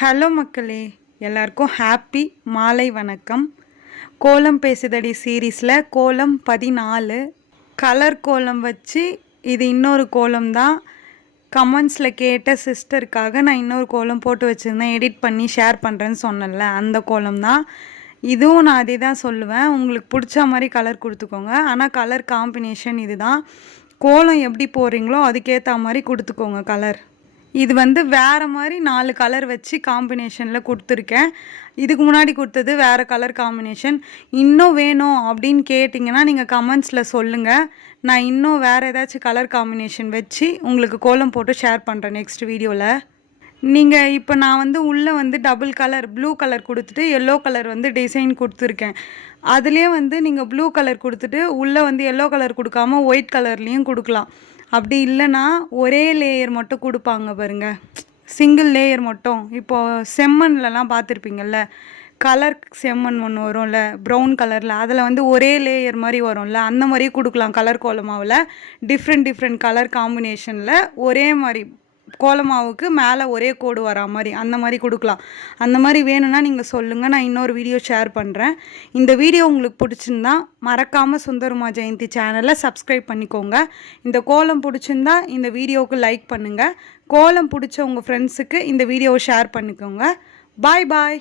Hello மக்களே, எல்லாருக்கும் happy மாலை வணக்கம். கோலம் பேசுதடி சீரீஸில் கோலம் 14 கலர் கோலம் வச்சு இது இன்னொரு கோலம் தான். கமெண்ட்ஸில் கேட்ட சிஸ்டருக்காக நான் இன்னொரு கோலம் போட்டு வச்சுருந்தேன், எடிட் பண்ணி ஷேர் பண்ணுறேன்னு சொன்னேன்ல, அந்த கோலம் தான். இதுவும் நான் அதே தான் சொல்லுவேன், உங்களுக்கு பிடிச்ச மாதிரி கலர் கொடுத்துக்கோங்க. ஆனால் கலர் காம்பினேஷன் இது தான். கோலம் எப்படி போடுறீங்களோ அதுக்கேற்ற மாதிரி கொடுத்துக்கோங்க கலர். இது வந்து வேறு மாதிரி 4 கலர் வச்சு காம்பினேஷனில் கொடுத்துருக்கேன். இதுக்கு முன்னாடி கொடுத்தது வேறு கலர் காம்பினேஷன். இன்னும் வேணும் அப்படின்னு கேட்டிங்கன்னா நீங்கள் கமெண்ட்ஸில் சொல்லுங்கள். நான் இன்னும் வேறு ஏதாச்சும் கலர் காம்பினேஷன் வச்சு உங்களுக்கு கோலம் போட்டு ஷேர் பண்ணுறேன் நெக்ஸ்ட் வீடியோவில். நீங்கள் இப்போ நான் வந்து உள்ளே வந்து டபுள் கலர் ப்ளூ கலர் கொடுத்துட்டு எல்லோ கலர் வந்து டிசைன் கொடுத்துருக்கேன். அதுலேயே வந்து நீங்கள் ப்ளூ கலர் கொடுத்துட்டு உள்ளே வந்து எல்லோ கலர் கொடுக்காம ஒயிட் கலர்லேயும் கொடுக்கலாம். அப்படி இல்லைன்னா ஒரே லேயர் மட்டும் கொடுப்பாங்க பாருங்கள், சிங்கிள் லேயர் மட்டும். இப்போது செம்மண்லலாம் பார்த்துருப்பீங்கள்ல, கலர் செம்மண் ஒன்று வரும்ல ப்ரௌன் கலரில், அதில் வந்து ஒரே லேயர் மாதிரி வரும்ல, அந்த மாதிரியே கொடுக்கலாம். கலர் கோலமாவில் டிஃப்ரெண்ட் கலர் காம்பினேஷனில் ஒரே மாதிரி கோலமாவுக்கு மேலே ஒரே கோடு வரா மாதிரி அந்த மாதிரி கொடுக்கலாம். அந்த மாதிரி வேணும்னா நீங்கள் சொல்லுங்கள், நான் இன்னொரு வீடியோ ஷேர் பண்ணுறேன். இந்த வீடியோ உங்களுக்கு பிடிச்சிருந்தா மறக்காமல் சுந்தரமா ஜெயந்தி சேனலை சப்ஸ்கிரைப் பண்ணிக்கோங்க. இந்த கோலம் பிடிச்சிருந்தா இந்த வீடியோவுக்கு லைக் பண்ணுங்கள். கோலம் பிடிச்ச உங்கள் ஃப்ரெண்ட்ஸுக்கு இந்த வீடியோவை ஷேர் பண்ணிக்கோங்க. பாய் பாய்.